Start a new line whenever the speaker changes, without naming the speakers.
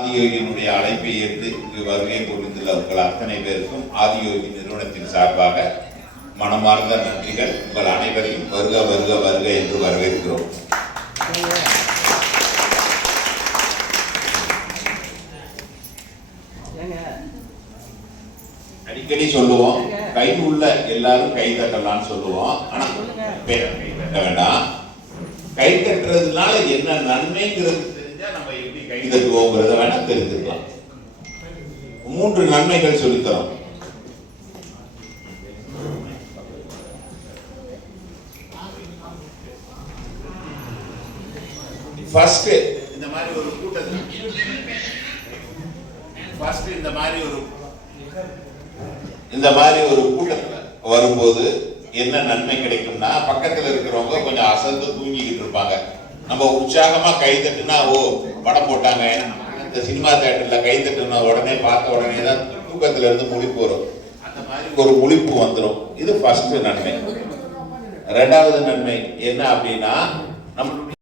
ஆதியோகியினுடைய அழைப்பை ஏற்று இங்கு வருகை புரிந்துள்ள உங்கள் அத்தனை பேருக்கும் ஆதியோகி நிறுவனத்தின் சார்பாக மனமார்ந்த நன்றிகள். உங்கள் அனைவரையும் வருக வருக வருக என்று வரவேற்கிறோம். அடிக்கடி சொல்லுவோம் கை உள்ள எல்லாரும் கை தட்டலாம்னு சொல்லுவோம். ஆனா பேர கை தட்ட வேண்டாம். கை தட்டுறதுனால என்ன நன்மைங்கிறது நம்ம எப்படி கை தட்டுவோங்கிறத வேணா தெரிஞ்சுக்கலாம். மூன்று நன்மைகள் சொல்லித்தரோம். ஃபர்ஸ்ட் இந்த மாதிரி ஒரு கூட்டத்தில் ஃபர்ஸ்ட் இந்த மாதிரி ஒரு இந்த மாதிரி ஒரு கூட்டத்துல வரும்போது என்ன நன்மை கிடைக்கும்னா பக்கத்துல இருக்கிறவங்க கொஞ்சம் அசந்து தூங்கிக்கிட்டு இருப்பாங்க. நம்ம உற்சாகமா கை தட்டுனா ஓ படம் போட்டாங்க. இந்த சினிமா தேட்டர்ல கை தட்டுனா உடனே பார்த்த உடனே தான் தூக்கத்துல இருந்து முழிப்பு வரும். அந்த மாதிரி ஒரு முழிப்பு வந்துடும் இது ஃபர்ஸ்ட் நன்மை. ரெண்டாவது நன்மை என்ன அப்படின்னா நம்மளுடைய